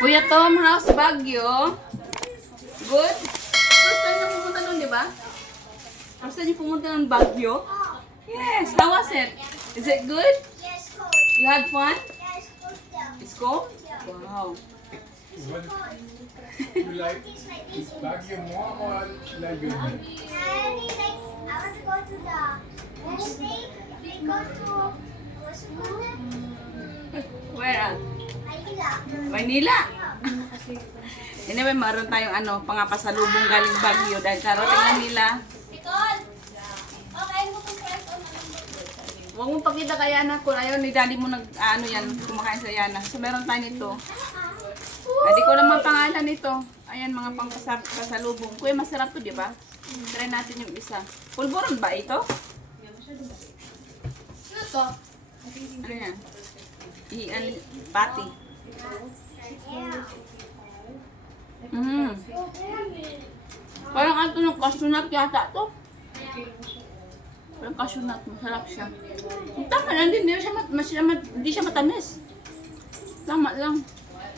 Kuya Tom, how's Baguio? Good? First time na pumunta nun, di ba? First time niyo pumunta ng Baguio? Yes, how was it? Is it good? Yes, cold. You had fun? Yes, cold. It's cold? Wow. What you like? Baguio more or Laguna? I want to go to the Wednesday. We go to what's it called? Where at? Manila. Manila. Anyway, meron tayong pangapasalubong galing Baguio dahil karating na nila. Nicole! Okay, mo kung friends on Huwag mong pakita kay Yana kung ayaw ni daddy mo kumakain sa Yana. So meron tayo nito. Hindi ko naman pangalan nito. Ayan, mga pasalubong. Kuya, masarap to, di ba? Try natin yung isa. Pulburon ba ito? Ano to? Ano yan? Pati. Parang ano ng cashew nut yata to. Parang cashew nut. Masarap siya. Tama lang din. Hindi siya matamis. Tama lang.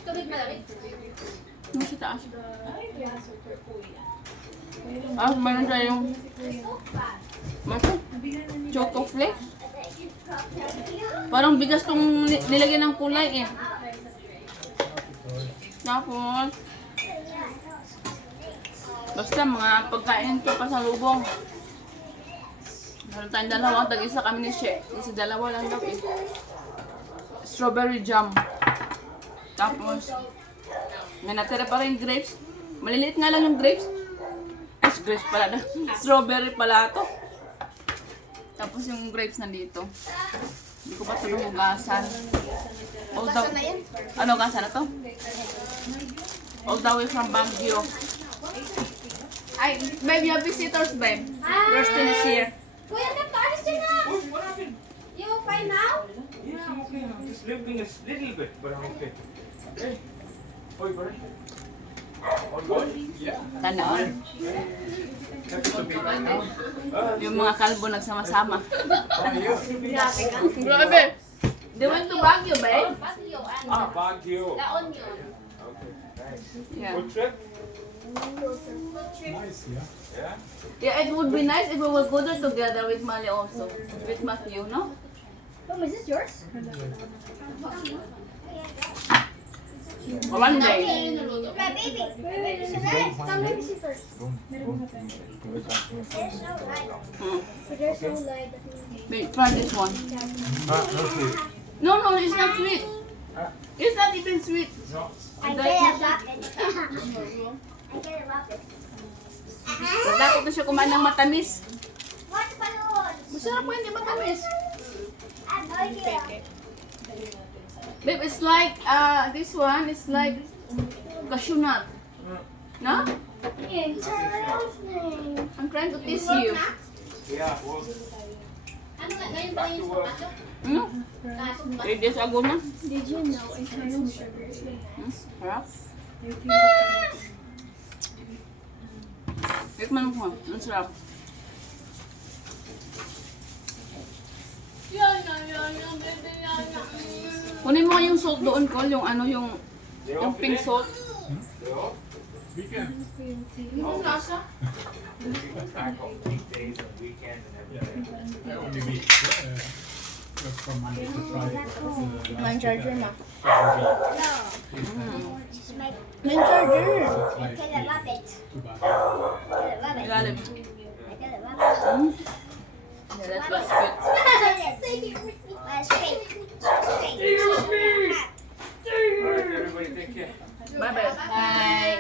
Tubig malamig? Ano sa taas? Meron tayong choco flakes. Parang bigas tong nilagyan ng kulay eh. Tapos, basta mga pagkain to pasalubong. Meron tayong dalawa. Tag-isa kami ni She. Kasi dalawa lang daw eh. Strawberry jam. Tapos, may natira pa rin grapes. Maliliit nga lang yung grapes. Ay, grapes pala na. Strawberry pala to. Tapos yung grapes nandito. Hindi ko pa ito hugasan. Ano hugasan na to? All the way from Baguio. Ay, babe, you have visitors, babe. Kirsten is here. Kuya, nagpaalis ka na! What happened? You fine now? Yeah, I'm okay. I'm just limping a little bit, but I'm okay. Hey. Oi, buddy. All good? Yeah. Tanaon. Happy to be back now. Yung mga kalbo nagsama-sama. How are you? Grabe. They went to Baguio, babe. Baguio, ano? Baguio. La Union. Okay, nice. Yeah. Good trip? Good trip. Nice, yeah. Yeah? Yeah, it would be nice if we would go there together with Mali also. With Matthew, no? Oh, is this yours? One day. My baby. Let's come let me see first. There's no light. There's no light. Wait, try this one. Okay. No, it's not sweet. It's not even sweet. No. I get a rocket. I get a rocket. Dapat na siya kumain ng matamis. What balloon? Masarap po hindi matamis. I'm going here. Babe, it's like, this one is like cashew nut. No? Interesting. I'm trying to tease you. Yeah, well, Ano nga, ngayon ba back to yung work. Hmm? 3 days ago na. Did you know internal sugar is Sarap. Tikman mo. Ang sarap. Kunin mo yung salt doon, Col. Yung yung pink salt. Weekend. Yung lasa. Back on weekdays and weekends and everything. Only week. Work from Monday to Friday. My charger na. My My charger! I get a rabbit. Too bad. I get a rabbit. Ilalim. I get a rabbit. Yeah, that was good. Straight. Alright, everybody take care. Bye-bye. Bye!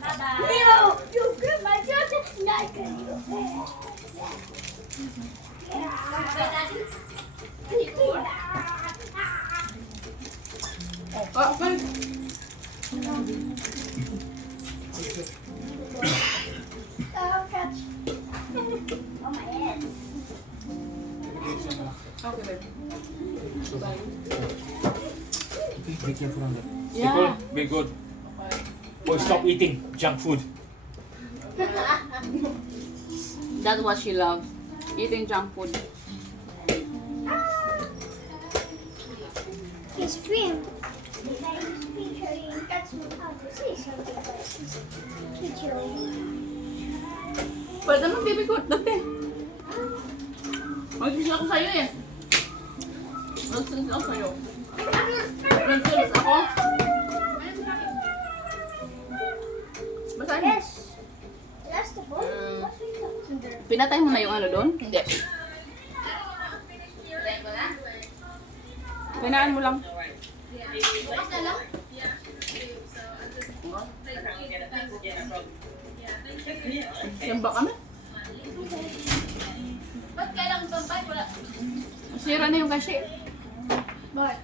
Bye-bye. Nemo, you good, my daughter. Not good. Okay. Oh, catch. On my head. Okay, babe. Be careful on that. Yeah. Be good. Boy, stop eating junk food. That's what she loves. Eating junk food. his film. By his picture, that's how to say something about his picture. Pwede naman baby ko, dati. Mag-kiss ako sa'yo eh. Mag-kiss ako sa'yo. Mag-kiss ako. Basahin mo. Yes. That's the boy. What's with that? Pinatay mo na yung ano doon? Hindi. Pinaan mo lang. Samba kami? Ba't kailangan bampay? Wala. Sira na yung kasi. Bakit?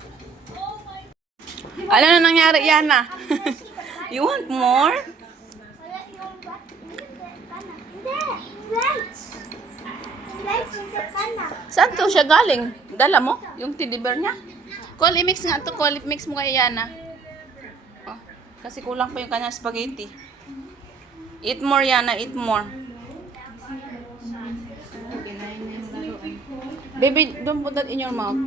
Ano na nangyari, Yana? You want more? Wala yung bat. Hindi. Lights. Lights in the pana. Saan to siya galing? Dala mo? Yung teddy bear niya? Call, i-mix nga to. Call, i-mix mo kay Yana. Oh, kasi kulang pa yung kanyang spaghetti. Eat more, Yana. Eat more. Baby, don't put that in your mouth.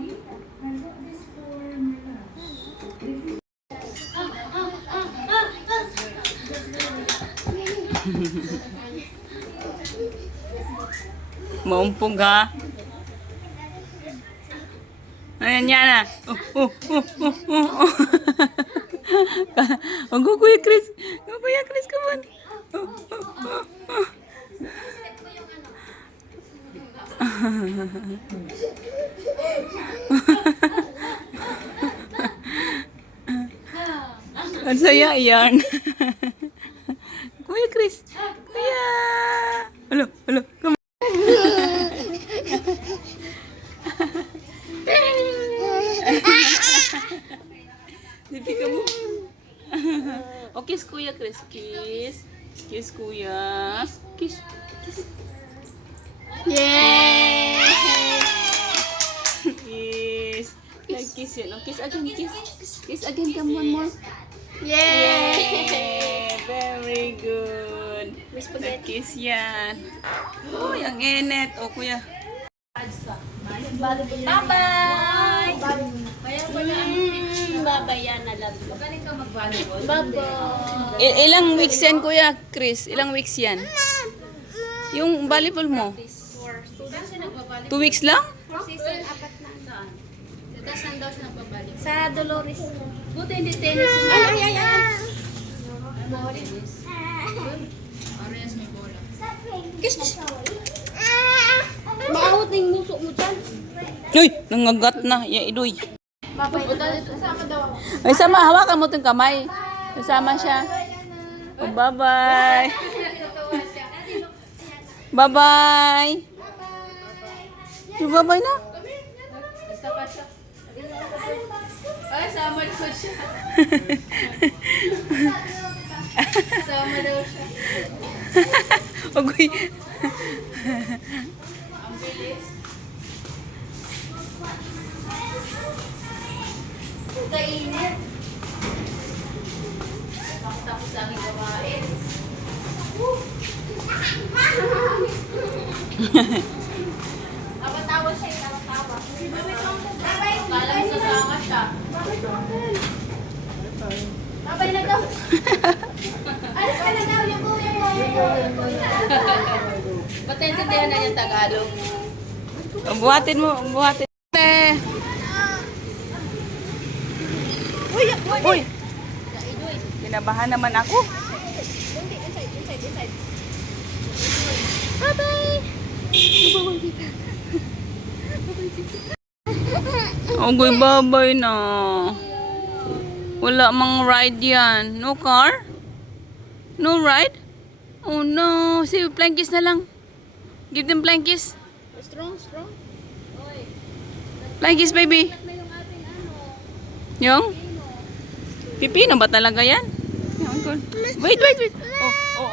Maumpog ha. Ayan, Yana. Oh, go Kuya Chris. Go Kuya Chris, come on. Ang saya yan. Kuya Chris. Kuya. Hello, hello. Come on. Hindi ka mo. O, kiss Kuya Chris. Kiss. Kiss Kuya. Kiss. Kiss. Yay! Kiss. Like kiss yun. Oh, kiss again. Kiss. Kiss again. Come one more. Yay! Yay! Very good. Nag-kiss yan. Oh, yung init. O, Kuya. Bye-bye! Bye-bye yan na lang. Bye-bye! Ilang weeks yan, Kuya Chris? Ilang weeks yan? Yung volleyball mo? 2 weeks lang? Season, 4 na. Saan? Saan daw siya nagbabalik? Sa Dolores. Buti hindi tennis. Ay! Dolores. Arias may bola. Kiss. Maawat na yung nguso mo dyan. Uy! Nangagat na. Ya, idoy. Sama daw ako. Ay, sama. Hawakan mo itong kamay. Kasama siya. Oh, bye-bye. Bye-bye. Bye-bye na. Ay, sama ko siya. Sama daw siya. Agoy. Ang bilis. Kainit. Tapos sa aking gawain. Tawa-tawa siya, tawa-tawa. Kala mo sasama siya. Babay na daw. Alis ka na daw yung kuya mo. Ba't naintindihan na yung Tagalog? Buhatin mo. Buhatin. Uy! Uy! Kinabahan naman ako. Inside. Bye-bye! Agoy, bye-bye na. Wala mang ride yan. No car? No ride? Oh no. See, flying kiss na lang. Give them flying kiss. Strong. Flying kiss, baby. Na yung ating ano. Yung? Pipino ba talaga yan? Wait. Oh.